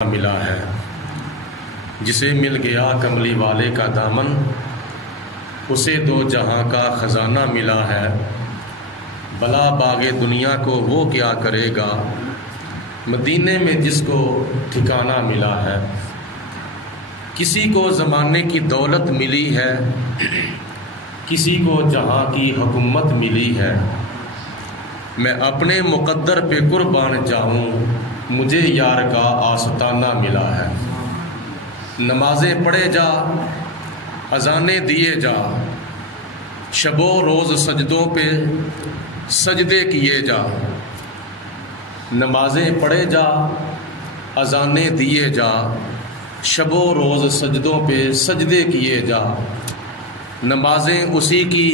ملا ہے جسے مل گیا کملی والے کا دامن، اسے دو جہاں کا خزانہ ملا ہے۔ بلا باغ دنیا کو وہ کیا کرے گا، مدینے میں جس کو ٹھکانہ ملا ہے۔ کسی کو زمانے کی دولت ملی ہے، کسی کو جہاں کی حکومت ملی ہے۔ میں اپنے مقدر پہ قربان جاؤں، مجھے یار کا آستانہ ملا ہے۔ نمازیں پڑھے جا، اذانیں دیے جا، شب و روز سجدوں پہ سجدے کیے جا۔ نمازیں پڑھے جا، اذانیں دیے جا، شب و روز سجدوں پہ سجدے کیے جا۔ نمازیں اسی کی،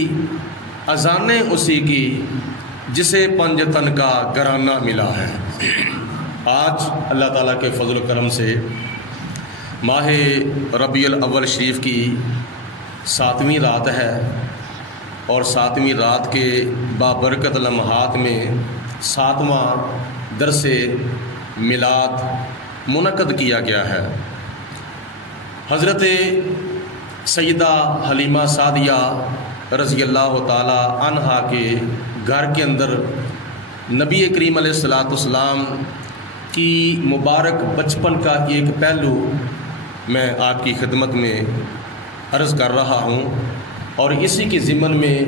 اذانیں اسی کی، جسے پنجتن کا گرانہ ملا ہے۔ آج اللہ تعالیٰ کے فضل و کرم سے ماہ ربیع الاول شریف کی 7ویں رات ہے، اور 7ویں رات کے بابرکت لمحات میں 7واں درس میلاد منعقد کیا گیا ہے۔ حضرت سیدہ حلیمہ سعدیہ رضی اللہ تعالی عنہا کے گھر کے اندر نبی کریم علیہ الصلوۃ والسلام کی مبارک بچپن کا ایک پہلو میں آپ کی خدمت میں عرض کر رہا ہوں، اور اسی کے ضمن میں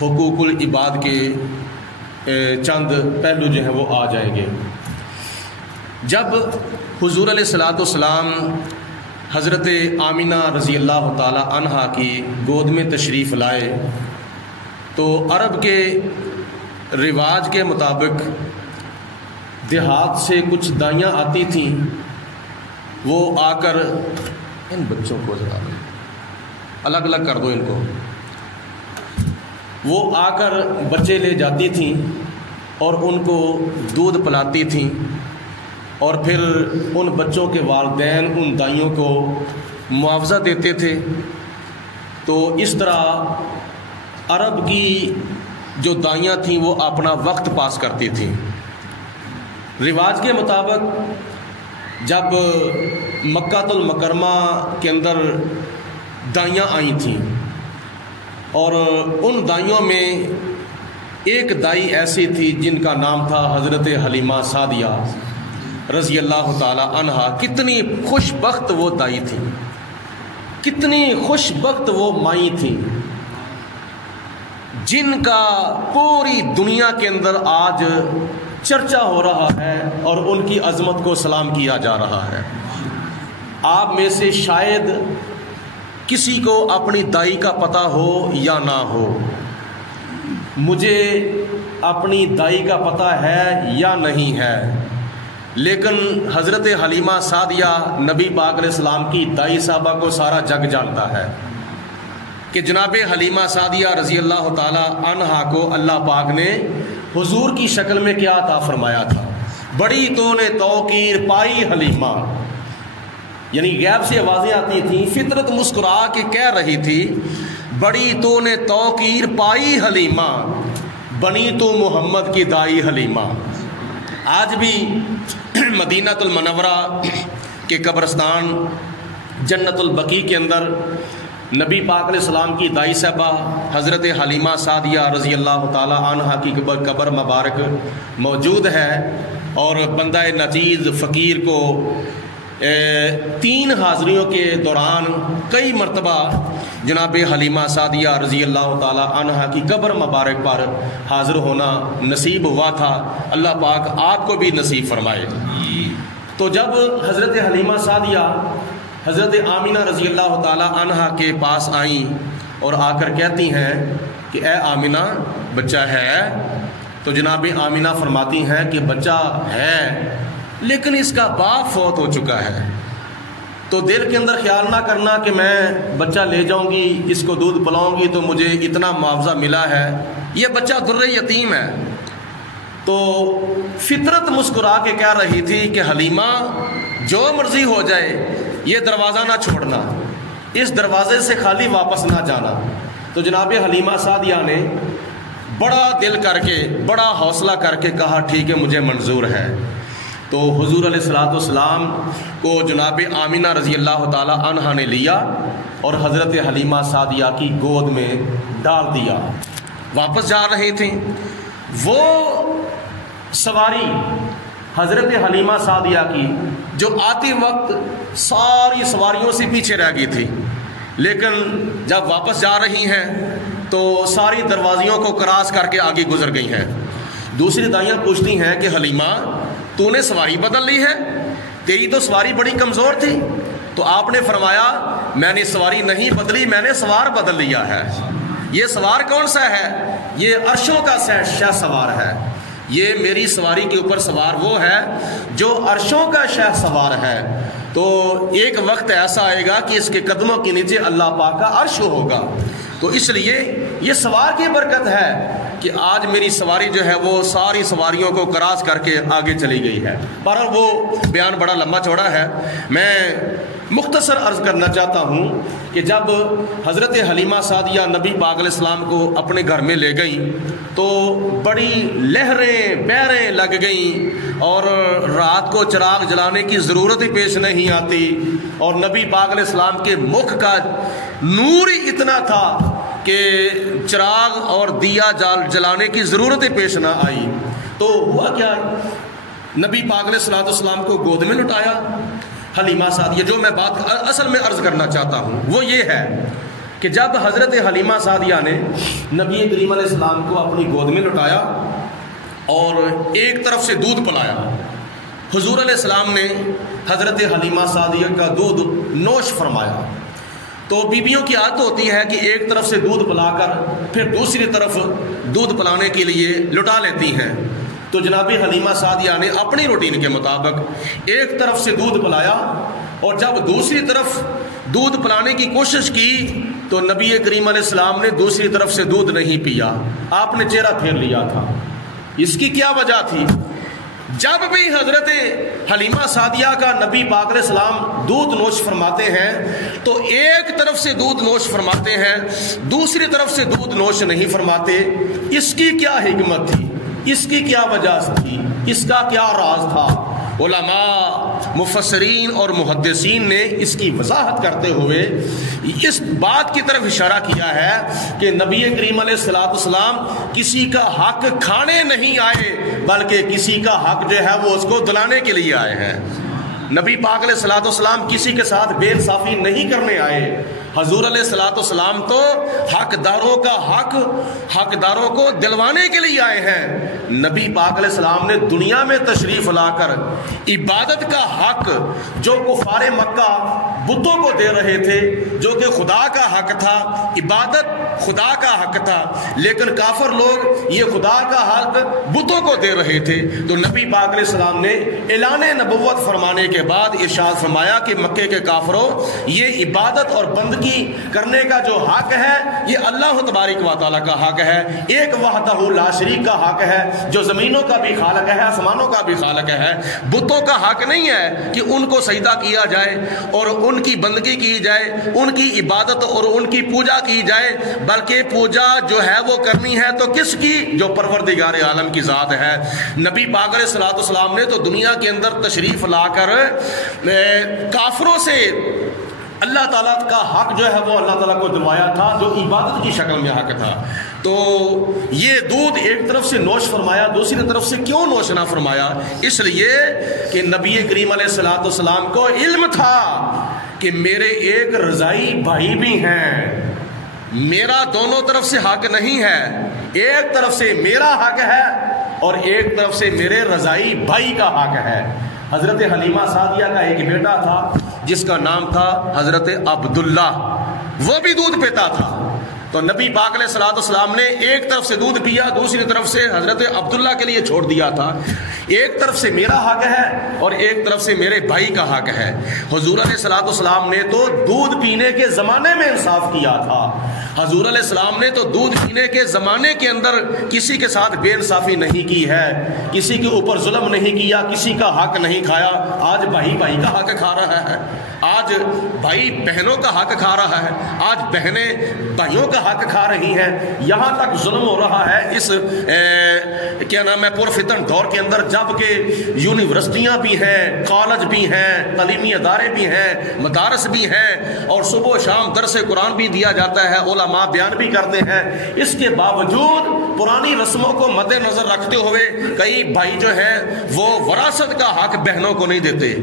حقوق العباد کے چند پہلو جو ہیں وہ آ جائیں گے۔ جب حضور علیہ الصلوۃ والسلام حضرت آمینہ رضی اللہ تعالی عنہا کی گود میں تشریف لائے تو عرب کے رواج کے مطابق دیہات سے کچھ دائیاں آتی تھیں، وہ آ کر ان بچوں کو ذرا الگ الگ کر دو، ان کو، وہ آ کر بچے لے جاتی تھیں اور ان کو دودھ پلاتی تھیں، اور پھر ان بچوں کے والدین ان دائیوں کو معاوضہ دیتے تھے۔ تو اس طرح عرب کی جو دائیاں تھیں وہ اپنا وقت پاس کرتی تھیں۔ رواج کے مطابق جب مکہ المکرمہ کے اندر دائیاں آئی تھیں، اور ان دائیوں میں ایک دائی ایسی تھی جن کا نام تھا حضرت حلیمہ سعدیہ رضی اللہ تعالی عنہا۔ کتنی خوش بخت وہ دائی تھی، کتنی خوش بخت وہ مائی تھی، جن کا پوری دنیا کے اندر آج چرچا ہو رہا ہے اور ان کی عظمت کو سلام کیا جا رہا ہے۔ آپ میں سے شاید کسی کو اپنی دائی کا پتہ ہو یا نہ ہو، مجھے اپنی دائی کا پتہ ہے یا نہیں ہے، لیکن حضرت حلیمہ سعدیہ نبی پاک علیہ السلام کی دائی صاحبہ کو سارا جگ جانتا ہے کہ جناب حلیمہ سعدیہ رضی اللہ تعالی عنہا کو اللہ پاک نے حضور کی شکل میں کیا عطا فرمایا تھا۔ بڑی تو نے توقیر پائی حلیمہ، یعنی غیب سے آوازیں آتی تھیں، فطرت مسکرا کے کہہ رہی تھی، بڑی تو نے توقیر پائی حلیمہ، بنی تو محمد کی دائی حلیمہ۔ آج بھی مدینہ المنورہ کے قبرستان جنت البقیع کے اندر نبی پاک علیہ السلام کی دائی صاحبہ حضرت حلیمہ سعدیہ رضی اللہ تعالی عنہا کی قبر مبارک موجود ہے، اور بندہ نچیز فقیر کو 3 حاضریوں کے دوران کئی مرتبہ جناب حلیمہ سعدیہ رضی اللہ تعالی عنہا کی قبر مبارک پر حاضر ہونا نصیب ہوا تھا۔ اللہ پاک آپ کو بھی نصیب فرمائے۔ تو جب حضرت حلیمہ سعدیہ حضرت آمینہ رضی اللہ تعالی عنہا کے پاس آئیں اور آ کر کہتی ہیں کہ اے آمینہ بچہ ہے، تو جناب آمینہ فرماتی ہیں کہ بچہ ہے لیکن اس کا باپ فوت ہو چکا ہے، تو دل کے اندر خیال نہ کرنا کہ میں بچہ لے جاؤں گی، اس کو دودھ پلاؤں گی تو مجھے اتنا معاوضہ ملا ہے، یہ بچہ در یتیم ہے۔ تو فطرت مسکرا کے کہہ رہی تھی کہ حلیمہ جو مرضی ہو جائے، یہ دروازہ نہ چھوڑنا، اس دروازے سے خالی واپس نہ جانا۔ تو جناب حلیمہ سعدیہ نے بڑا دل کر کے، بڑا حوصلہ کر کے کہا ٹھیک ہے مجھے منظور ہے۔ تو حضور علیہ الصلوۃ والسلام کو جناب آمینہ رضی اللہ تعالی عنہا نے لیا اور حضرت حلیمہ سعدیہ کی گود میں ڈال دیا. واپس جا رہے تھے، وہ سواری حضرت حلیمہ سعدیہ کی جو آتے وقت ساری سواریوں سے پیچھے رہ گئی تھی، لیکن جب واپس جا رہی ہیں تو ساری دروازیوں کو کراس کر کے آگے گزر گئی ہیں. دوسری دائیاں پوچھتی ہیں کہ حلیمہ تو نے سواری بدل لی ہے، تیری تو سواری بڑی کمزور تھی. تو آپ نے فرمایا میں نے سواری نہیں بدلی، میں نے سوار بدل لیا ہے. یہ سوار کون سا ہے؟ یہ عرشوں کا شہ سوار ہے. یہ میری سواری کے اوپر سوار وہ ہے جو عرشوں کا شہ سوار ہے. تو ایک وقت ایسا آئے گا کہ اس کے قدموں کے نیچے اللہ پاک کا عرش ہوگا. تو اس لیے یہ سوار کی برکت ہے کہ آج میری سواری جو ہے وہ ساری سواریوں کو کراس کر کے آگے چلی گئی ہے. پر وہ بیان بڑا لمبا چوڑا ہے، میں مختصر عرض کرنا چاہتا ہوں کہ جب حضرت حلیمہ سعدیہ نبی پاک علیہ السلام کو اپنے گھر میں لے گئیں تو بڑی لہریں بحریں لگ گئیں اور رات کو چراغ جلانے کی ضرورت ہی پیش نہیں آتی، اور نبی پاک علیہ السلام کے مکھ کا نور ہی اتنا تھا کہ چراغ اور دیا جلانے کی ضرورت پیش نہ آئی. تو ہوا کیا، نبی پاک علیہ السلام کو گود میں لٹایا حلیمہ سعدیہ. جو میں بات اصل میں عرض کرنا چاہتا ہوں وہ یہ ہے کہ جب حضرت حلیمہ سعدیہ نے نبی کریم علیہ السلام کو اپنی گود میں لٹایا اور ایک طرف سے دودھ پلایا، حضور علیہ السلام نے حضرت حلیمہ سعدیہ کا دودھ نوش فرمایا. تو بیویوں کی عادت ہوتی ہے کہ ایک طرف سے دودھ پلا کر پھر دوسری طرف دودھ پلانے کے لیے لٹا لیتی ہیں. تو جناب حلیمہ سعدیہ نے اپنی روٹین کے مطابق ایک طرف سے دودھ پلایا، اور جب دوسری طرف دودھ پلانے کی کوشش کی تو نبی کریم علیہ السلام نے دوسری طرف سے دودھ نہیں پیا، آپ نے چہرہ پھیر لیا تھا. اس کی کیا وجہ تھی؟ جب بھی حضرت حلیمہ سعدیہ کا نبی پاک علیہ السلام دودھ نوش فرماتے ہیں تو ایک طرف سے دودھ نوش فرماتے ہیں، دوسری طرف سے دودھ نوش نہیں فرماتے. اس کی کیا حکمت تھی؟ اس کی کیا وجہ تھی؟ اس کا کیا راز تھا؟ علماء مفسرین اور محدثین نے اس کی وضاحت کرتے ہوئے اس بات کی طرف اشارہ کیا ہے کہ نبی کریم علیہ السلام کسی کا حق کھانے نہیں آئے بلکہ کسی کا حق جو ہے وہ اس کو دلانے کے لیے آئے ہیں. نبی پاک علیہ السلام کسی کے ساتھ بے انصافی نہیں کرنے آئے. حضور علیہ السلام تو حقداروں کا حقداروں کو دلوانے کے لیے آئے ہیں. نبی پاک علیہ السلام نے دنیا میں تشریف لا کر عبادت کا حق جو کفار مکہ بتوں کو دے رہے تھے، جو کہ خدا کا حق تھا، عبادت خدا کا حق تھا، لیکن کافر لوگ یہ خدا کا حق بتوں کو دے رہے تھے. تو نبی پاک علیہ السلام نے اعلان نبوت فرمانے کے بعد ارشاد فرمایا کہ مکے کے کافروں، یہ عبادت اور بندگی کرنے کا جو حق ہے یہ اللہ تبارک و تعالیٰ کا حق ہے، ایک وحدہ لا شریک کا حق ہے جو زمینوں کا بھی خالق ہے، آسمانوں کا بھی خالق ہے. بتوں کا حق نہیں ہے کہ ان کو سجدہ کیا جائے اور ان کی بندگی کی جائے، ان کی عبادت اور ان کی پوجا کی جائے، بلکہ پوجا جو ہے وہ کرنی ہے تو کس کی؟ جو پروردگار عالم کی ذات ہے. نبی پاک علیہ السلام نے تو دنیا کے اندر تشریف لا کر کافروں سے اللہ تعالیٰ کا حق جو ہے وہ اللہ تعالیٰ کو دلوایا تھا، جو عبادت کی شکل میں حق تھا. تو یہ دودھ ایک طرف سے نوش فرمایا، دوسری طرف سے کیوں نوش نہ فرمایا؟ اس لیے کہ نبی کریم علیہ السلام کو علم تھا کہ میرے ایک رضائی بھائی بھی ہیں، میرا دونوں طرف سے حق نہیں ہے، ایک طرف سے میرا حق ہے اور ایک طرف سے میرے رضائی بھائی کا حق ہے. حضرت حلیمہ سعدیہ کا ایک بیٹا تھا جس کا نام تھا حضرت عبداللہ، وہ بھی دودھ پیتا تھا. تو نبی پاک علیہ السلام نے ایک طرف سے دودھ پیا، دوسری طرف سے حضرت عبداللہ کے لیے چھوڑ دیا تھا. ایک طرف سے میرا حق ہے اور ایک طرف سے میرے بھائی کا حق ہے. حضور علیہ السلام نے تو دودھ پینے کے زمانے میں انصاف کیا تھا. حضور علیہ السلام نے تو دودھ پینے کے زمانے کے اندر کسی کے ساتھ بے انصافی نہیں کی ہے، کسی کے اوپر ظلم نہیں کیا، کسی کا حق نہیں کھایا. آج بھائی بھائی کا حق کھا رہا ہے، آج بھائی بہنوں کا حق کھا رہا ہے، آج بہنیں بھائیوں کا حق کھا رہی ہیں. یہاں تک ظلم ہو رہا ہے اس کیا نام ہے پرفتن دور کے اندر، جب کہ یونیورسٹیاں بھی ہیں، کالج بھی ہیں، تعلیمی ادارے بھی ہیں، مدارس بھی ہیں، اور صبح و شام درس قرآن بھی دیا جاتا ہے، علماء بیان بھی کرتے ہیں. اس کے باوجود پرانی رسموں کو مد نظر رکھتے ہوئے کئی بھائی جو ہیں وہ وراثت کا حق بہنوں کو نہیں دیتے،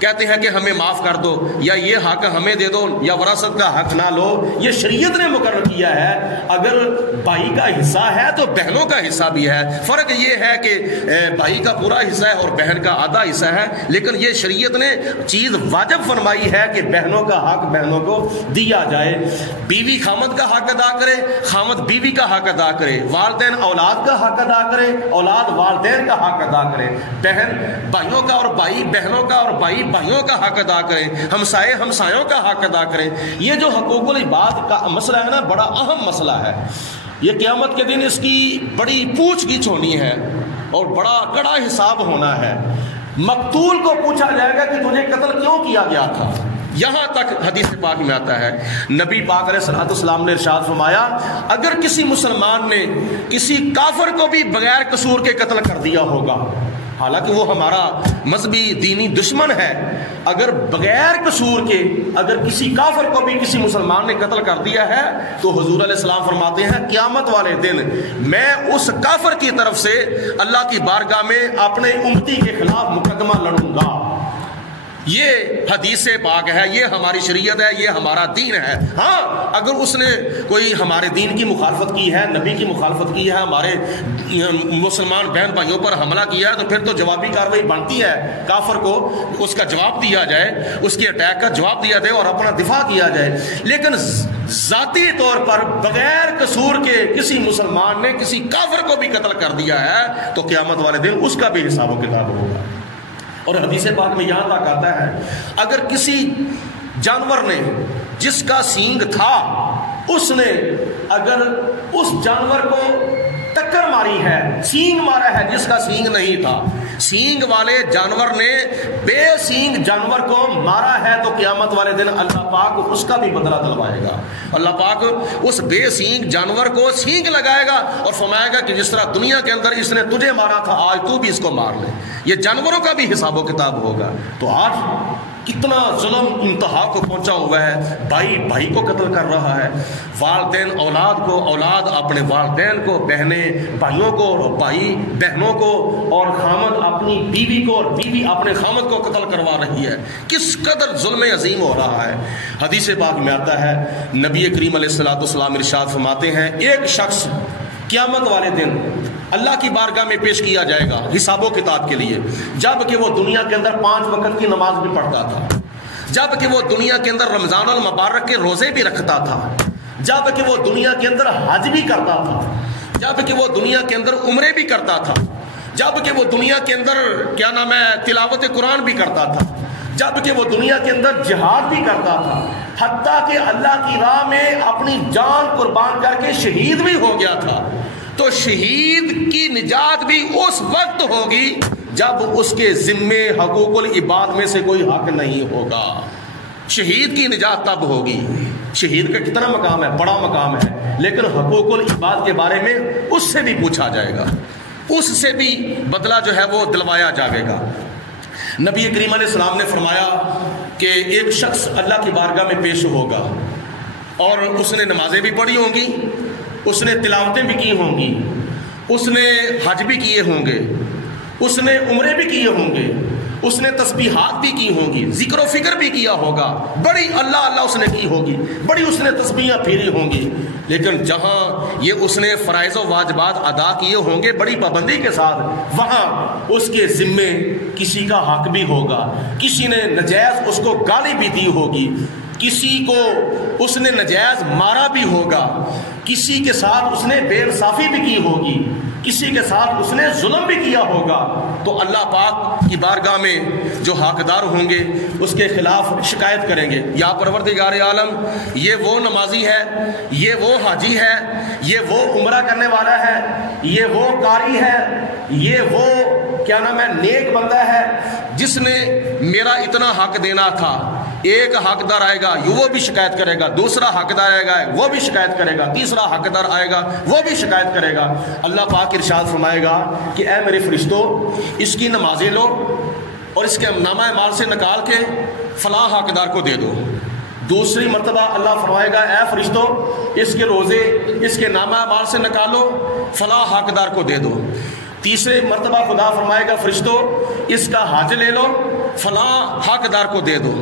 کہتے ہیں کہ ہمیں معاف کر دو، یا یہ حق ہمیں دے دو، یا وراثت کا حق نہ لو. یہ شریعت نے مقرر کیا ہے، اگر بھائی کا حصہ ہے تو بہنوں کا حصہ بھی ہے. فرق یہ ہے کہ بھائی کا پورا حصہ ہے اور بہن کا آدھا حصہ ہے، لیکن یہ شریعت نے چیز واجب فرمائی ہے کہ بہنوں کا حق بہنوں کو دیا جائے. بیوی خامد کا حق ادا کرے، خامد بیوی کا حق ادا کرے، والدین اولاد کا حق ادا کرے، اولاد والدین کا حق ادا کرے، بہن بھائیوں کا اور بھائی بہنوں کا اور بھائی بھائیوں کا حق ادا کریں، ہمسائے ہمسایوں کا حق ادا کریں. یہ جو حقوق العباد کا مسئلہ ہے نا، بڑا اہم مسئلہ ہے. یہ قیامت کے دن اس کی بڑی پوچھ گچھ ہونی ہے اور بڑا کڑا حساب ہونا ہے. مقتول کو پوچھا جائے گا کہ تجھے قتل کیوں کیا گیا تھا. یہاں تک حدیث پاک میں آتا ہے، نبی پاک علیہ الصلوۃ والسلام نے ارشاد فرمایا، اگر کسی مسلمان نے کسی کافر کو بھی بغیر قصور کے قتل کر دیا ہوگا، حالانکہ وہ ہمارا مذہبی دینی دشمن ہے، اگر بغیر قصور کے اگر کسی کافر کو بھی کسی مسلمان نے قتل کر دیا ہے تو حضور علیہ السلام فرماتے ہیں قیامت والے دن میں اس کافر کی طرف سے اللہ کی بارگاہ میں اپنے امتی کے خلاف مقدمہ لڑوں گا. یہ حدیث پاک ہے، یہ ہماری شریعت ہے، یہ ہمارا دین ہے. ہاں اگر اس نے کوئی ہمارے دین کی مخالفت کی ہے، نبی کی مخالفت کی ہے، ہمارے مسلمان بہن بھائیوں پر حملہ کیا ہے، تو پھر تو جوابی کارروائی بنتی ہے، کافر کو اس کا جواب دیا جائے، اس کے اٹیک کا جواب دیا جائے اور اپنا دفاع کیا جائے. لیکن ذاتی طور پر بغیر قصور کے کسی مسلمان نے کسی کافر کو بھی قتل کر دیا ہے تو قیامت والے دن اس کا بھی حساب و کتاب ہوگا. اور حدیث پاک میں یہاں تک آتا ہے، اگر کسی جانور نے جس کا سینگ تھا اس نے اگر اس جانور کو ٹکر ماری ہے، سینگ مارا ہے جس کا سینگ نہیں تھا، سینگ والے جانور نے بے سینگ جانور کو مارا ہے تو قیامت والے دن اللہ پاک اس کا بھی بدلہ دلوائے گا. اللہ پاک اس بے سینگ جانور کو سینگ لگائے گا اور فرمائے گا کہ جس طرح دنیا کے اندر اس نے تجھے مارا تھا آج تو بھی اس کو مار لے. یہ جانوروں کا بھی حساب و کتاب ہوگا. تو آج کتنا ظلم انتہا کو پہنچا ہوا ہے، بھائی بھائی کو قتل کر رہا ہے، والدین اولاد کو، اولاد اپنے والدین کو، بہنیں بھائیوں کو اور بھائی بہنوں کو، اور خامد اپنی بیوی کو اور بیوی اپنے خامد کو قتل کروا رہی ہے. کس قدر ظلم عظیم ہو رہا ہے. حدیث پاک میں آتا ہے، نبی کریم علیہ الصلوۃ والسلام ارشاد فرماتے ہیں، ایک شخص قیامت والے دن اللہ کی بارگاہ میں پیش کیا جائے گا حساب و کتاب کے لیے، جب کہ وہ دنیا کے اندر 5 وقت کی نماز بھی پڑھتا تھا، جب کہ وہ دنیا کے اندر رمضان المبارک کے روزے بھی رکھتا تھا، جب کہ وہ دنیا کے اندر حج بھی کرتا تھا، جب کہ وہ دنیا کے اندر عمرے بھی کرتا تھا، جب کہ وہ دنیا کے اندر کیا نام ہے تلاوت قرآن بھی کرتا تھا، جب کہ وہ دنیا کے اندر جہاد بھی کرتا تھا، حتیٰ کہ اللہ کی راہ میں اپنی جان قربان کر کے شہید بھی ہو گیا تھا. تو شہید کی نجات بھی اس وقت ہوگی جب اس کے ذمے حقوق العباد میں سے کوئی حق نہیں ہوگا. شہید کی نجات تب ہوگی. شہید کا کتنا مقام ہے، بڑا مقام ہے، لیکن حقوق العباد کے بارے میں اس سے بھی پوچھا جائے گا، اس سے بھی بدلہ جو ہے وہ دلوایا جائے گا. نبی کریم علیہ السلام نے فرمایا کہ ایک شخص اللہ کی بارگاہ میں پیش ہوگا اور اس نے نمازیں بھی پڑھی ہوں گی، اس نے تلاوتیں بھی کی ہوں گی، اس نے حج بھی کیے ہوں گے، اس نے عمرے بھی کیے ہوں گے، اس نے تسبیحات بھی کی ہوں گی، ذکر و فکر بھی کیا ہوگا، بڑی اللہ اللہ اس نے کی ہوگی، بڑی اس نے تسبیحاں پھیری ہوں گی. لیکن جہاں یہ اس نے فرائض و واجبات ادا کیے ہوں گے بڑی پابندی کے ساتھ، وہاں اس کے ذمے کسی کا حق بھی ہوگا، کسی نے نجائز اس کو گالی بھی دی ہوگی، کسی کو اس نے نجائز مارا بھی ہوگا، کسی کے ساتھ اس نے بے انصافی بھی کی ہوگی، کسی کے ساتھ اس نے ظلم بھی کیا ہوگا. تو اللہ پاک کی بارگاہ میں جو حقدار ہوں گے اس کے خلاف شکایت کریں گے، یا پروردگار عالم یہ وہ نمازی ہے، یہ وہ حاجی ہے، یہ وہ عمرہ کرنے والا ہے، یہ وہ قاری ہے، یہ وہ کیا نام ہے نیک بندہ ہے جس نے میرا اتنا حق دینا تھا، ایک حقدار آئے گا وہ بھی شکایت کرے گا، دوسرا حقدار آئے گا وہ بھی شکایت کرے گا، تیسرا حقدار آئے گا وہ بھی شکایت کرے گا۔ اللہ پاک ارشاد فرمائے گا کہ اے میرے فرشتوں، اس کی نمازیں لو اور اس کے نامہ اعمال سے نکال کے فلاں حقدار کو دے دو۔ دوسری مرتبہ اللہ فرمائے گا اے فرشتوں، اس کے روزے اس کے نامہ اعمال سے نکالو، فلاں حقدار کو دے دو۔ تیسرے مرتبہ خدا فرمائے گا فرشتوں، اس کا حج لے لو، فلاں حقدار کو دے دو۔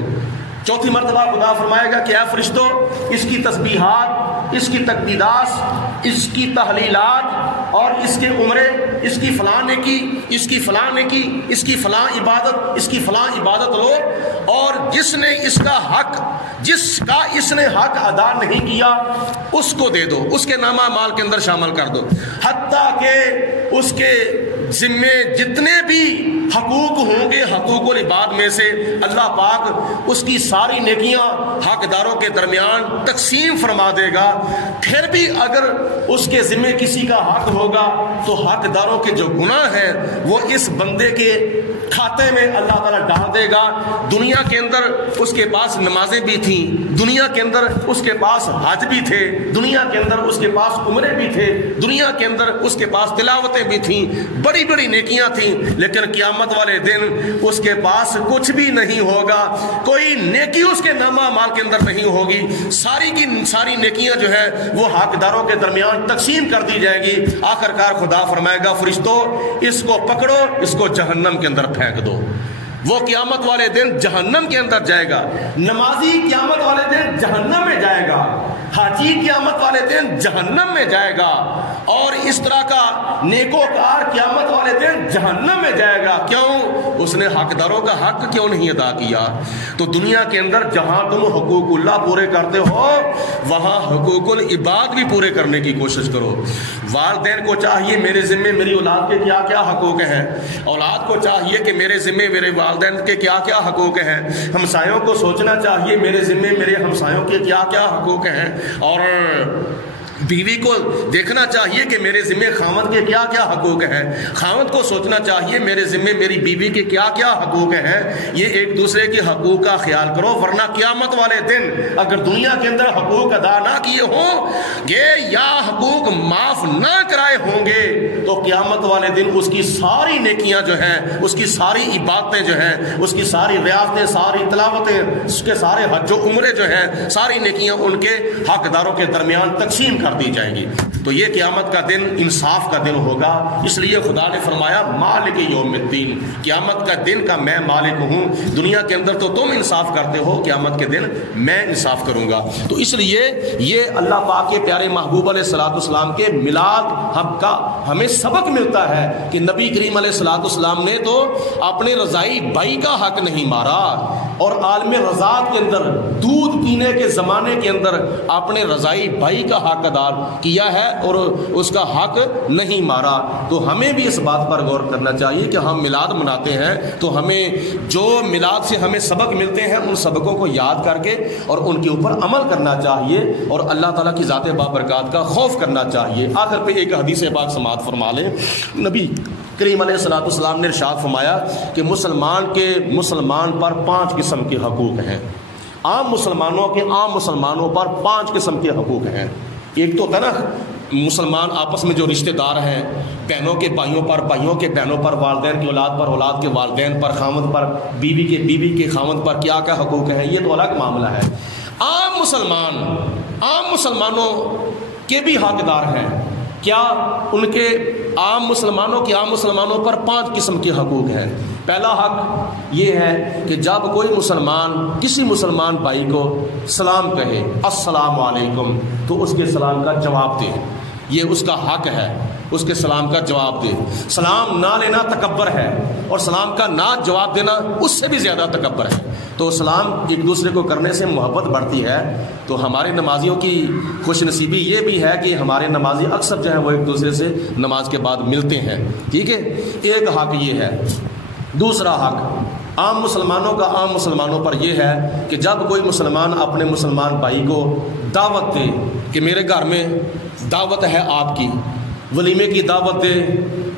چوتھی مرتبہ خدا فرمائے گا کہ اے فرشتوں، اس کی تسبیحات، اس کی تقدیسات، اس کی تحلیلات اور اس کے عمرے، اس کی فلاں نیکی، اس کی فلاں نیکی، اس کی فلاں عبادت، اس کی فلاں عبادت لو، اور جس نے اس کا حق، جس کا اس نے حق ادا نہیں کیا اس کو دے دو، اس کے نامہ اعمال کے اندر شامل کر دو، حتیٰ کہ اس کے ذمے جتنے بھی حقوق ہوں گے حقوق العباد میں سے اللہ پاک اس کی ساری نیکیاں حقداروں کے درمیان تقسیم فرما دے گا۔ پھر بھی اگر اس کے ذمے کسی کا حق ہوگا تو حقداروں کے جو گناہ ہیں وہ اس بندے کے کھاتے میں اللہ تعالیٰ ڈال دے گا۔ دنیا کے اندر اس کے پاس نمازیں بھی تھیں، دنیا کے اندر اس کے پاس حج بھی تھے، دنیا کے اندر اس کے پاس عمرے بھی تھے، دنیا کے اندر اس کے پاس تلاوتیں بھی تھیں، بڑی بڑی نیکیاں تھیں، لیکن قیامت والے دن اس کے پاس کچھ بھی نہیں ہوگا، کوئی نیکی اس کے نامہ اعمال کے اندر نہیں ہوگی، ساری کی ساری نیکیاں جو ہے وہ حقداروں کے درمیان تقسیم کر دی جائے گی۔ آخر کار خدا فرمائے گا فرشتوں، اس کو پکڑو، اس کو جہنم کے اندر پھینک دو۔ وہ قیامت والے دن جہنم کے اندر جائے گا، نمازی قیامت والے دن جہنم میں جائے گا، حاجی قیامت والے دن جہنم میں جائے گا، اور اس طرح کا نیکوکار قیامت والے دن جہنم میں جائے گا۔ کیوں؟ اس نے حقداروں کا حق کیوں نہیں ادا کیا؟ تو دنیا کے اندر جہاں تم حقوق اللہ پورے کرتے ہو وہاں حقوق العباد بھی پورے کرنے کی کوشش کرو۔ والدین کو چاہیے میرے ذمے میری اولاد کے کیا کیا حقوق ہیں، اولاد کو چاہیے کہ میرے ذمے میرے والدین کے کیا کیا حقوق ہیں، ہمسایوں کو سوچنا چاہیے میرے ذمے میرے ہمسایوں کے کیا کیا حقوق ہیں، اور بیوی کو دیکھنا چاہیے کہ میرے ذمے خاوند کے کیا کیا حقوق ہیں، خاوند کو سوچنا چاہیے میرے ذمے میری بیوی کے کیا کیا حقوق ہیں۔ یہ ایک دوسرے کے حقوق کا خیال کرو، ورنہ قیامت والے دن اگر دنیا کے اندر حقوق ادا نہ کیے ہوں گے یا حقوق معاف نہ کرائے ہوں گے تو قیامت والے دن اس کی ساری نیکیاں جو ہیں، اس کی ساری عبادتیں جو ہیں، اس کی ساری ریاضتیں، ساری تلاوتیں، اس کے سارے حج و عمرے جو ہیں، ساری نیکیاں ان کے حقداروں کے درمیان تقسیم کر دی جائیں گی۔ تو یہ قیامت کا دن انصاف کا دن ہوگا، اس لیے خدا نے فرمایا مالک یوم الدین، قیامت کا دن کا میں مالک ہوں۔ دنیا کے اندر تو تم انصاف کرتے ہو، قیامت کے دن میں انصاف کروں گا۔ تو اس لیے یہ اللہ پاک کے پیارے محبوب علیہ الصلوۃ والسلام کے میلاد ہم کا ہمیں سبق ملتا ہے کہ نبی کریم علیہ الصلوۃ والسلام نے تو اپنے رضائی بھائی کا حق نہیں مارا، اور عالم رضاعت کے اندر دودھ پینے کے زمانے کے اندر اپنے رضائی بھائی کا حق ادا کیا ہے اور اس کا حق نہیں مارا۔ تو ہمیں بھی اس بات پر غور کرنا چاہیے کہ ہم میلاد مناتے ہیں تو ہمیں جو میلاد سے ہمیں سبق ملتے ہیں ان سبقوں کو یاد کر کے اور ان کے اوپر عمل کرنا چاہیے اور اللہ تعالیٰ کی ذات بابرکات کا خوف کرنا چاہیے۔ آخر پہ ایک حدیث پاک سماعت فرما لیں۔ نبی کریم علیہ الصلوۃ والسلام نے ارشاد فرمایا کہ مسلمان پر 5 قسم کے حقوق ہیں۔ عام مسلمانوں پر 5 قسم کے حقوق ہیں۔ ایک تو ہوتا ہے نا مسلمان آپس میں جو رشتہ دار ہیں، بہنوں کے بھائیوں پر، بھائیوں کے بہنوں پر، والدین کی اولاد پر، اولاد کے والدین پر، خاوند پر، بیوی کے خاوند پر کیا کیا حقوق ہیں، یہ تو الگ معاملہ ہے۔ عام مسلمانوں کے بھی حقدار ہیں۔ کیا ان کے عام مسلمانوں پر 5 قسم کے حقوق ہیں۔ پہلا حق یہ ہے کہ جب کوئی مسلمان کسی مسلمان بھائی کو سلام کہے، السلام علیکم، تو اس کے سلام کا جواب دے، یہ اس کا حق ہے، اس کے سلام کا جواب دے۔ سلام نہ لینا تکبر ہے، اور سلام کا نہ جواب دینا اس سے بھی زیادہ تکبر ہے۔ تو سلام ایک دوسرے کو کرنے سے محبت بڑھتی ہے۔ تو ہمارے نمازیوں کی خوش نصیبی یہ بھی ہے کہ ہمارے نمازی اکثر جو ہے وہ ایک دوسرے سے نماز کے بعد ملتے ہیں، ٹھیک ہے۔ ایک حق یہ ہے۔ دوسرا حق عام مسلمانوں پر یہ ہے کہ جب کوئی مسلمان اپنے مسلمان بھائی کو دعوت دے کہ میرے گھر میں دعوت ہے، آپ کی ولیمے کی دعوت دے،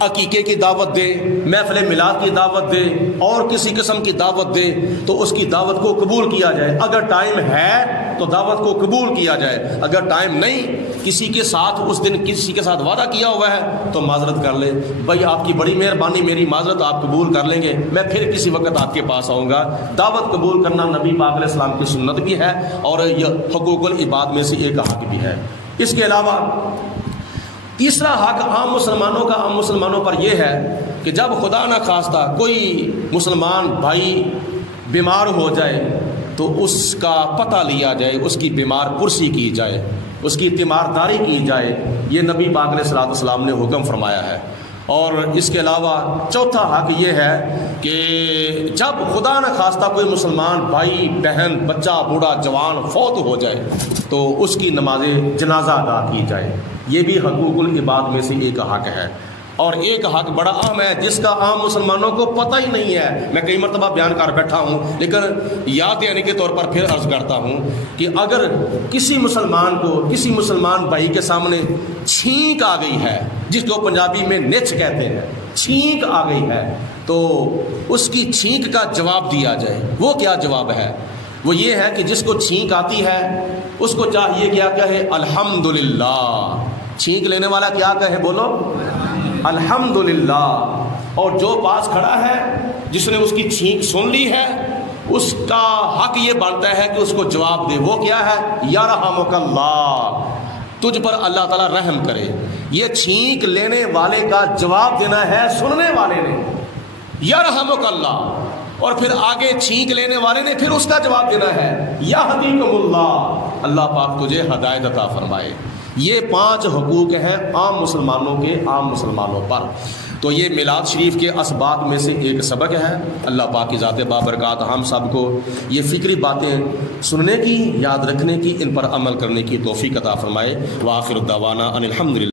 عقیقے کی دعوت دے، محفل میلاد کی دعوت دے، اور کسی قسم کی دعوت دے تو اس کی دعوت کو قبول کیا جائے۔ اگر ٹائم ہے تو دعوت کو قبول کیا جائے، اگر ٹائم نہیں، کسی کے ساتھ اس دن کسی کے ساتھ وعدہ کیا ہوا ہے تو معذرت کر لے، بھائی آپ کی بڑی مہربانی، میری معذرت، آپ قبول کر لیں گے، میں پھر کسی وقت آپ کے پاس آؤں گا۔ دعوت قبول کرنا نبی پاک علیہ السلام کی سنت بھی ہے اور یہ حقوق العباد میں سے ایک حق بھی ہے۔ اس کے علاوہ تیسرا حق عام مسلمانوں پر یہ ہے کہ جب خدا نہ خواستہ کوئی مسلمان بھائی بیمار ہو جائے تو اس کا پتہ لیا جائے، اس کی بیمار پرسی کی جائے، اس کی تیمارداری کی جائے، یہ نبی پاک علیہ السلام نے حکم فرمایا ہے۔ اور اس کے علاوہ چوتھا حق یہ ہے کہ جب خدا نہ خواستہ کوئی مسلمان بھائی بہن بچہ بوڑھا جوان فوت ہو جائے تو اس کی نماز جنازہ ادا کی جائے، یہ بھی حقوق العباد میں سے ایک حق ہے۔ اور ایک حق بڑا اہم ہے جس کا عام مسلمانوں کو پتہ ہی نہیں ہے، میں کئی مرتبہ بیان کر بیٹھا ہوں لیکن یاد دینے کے طور پر پھر عرض کرتا ہوں کہ اگر کسی مسلمان کو کسی مسلمان بھائی کے سامنے چھینک آ گئی ہے، جس کو پنجابی میں نچ کہتے ہیں، چھینک آ گئی ہے، تو اس کی چھینک کا جواب دیا جائے۔ وہ کیا جواب ہے؟ وہ یہ ہے کہ جس کو چھینک آتی ہے اس کو چاہیے کیا کہے؟ الحمدللہ۔ چھینک لینے والا کیا کہے؟ بولو الحمدللہ۔ اور جو پاس کھڑا ہے جس نے اس کی چھینک سن لی ہے اس کا حق یہ بنتا ہے کہ اس کو جواب دے۔ وہ کیا ہے؟ یرحمک اللہ، تجھ پر اللہ تعالیٰ رحم کرے۔ یہ چھینک لینے والے کا جواب دینا ہے سننے والے نے، یرحمک اللہ، اور پھر آگے چھینک لینے والے نے پھر اس کا جواب دینا ہے یہدیکم اللہ، اللہ پاک تجھے ہدایت عطا فرمائے۔ یہ 5 حقوق ہیں عام مسلمانوں پر۔ تو یہ میلاد شریف کے اسباق میں سے ایک سبق ہے۔ اللہ پاک کی ذات بابرکات ہم سب کو یہ فکری باتیں سننے کی، یاد رکھنے کی، ان پر عمل کرنے کی توفیق عطا فرمائے۔ وآخر دعوانا ان الحمدللہ۔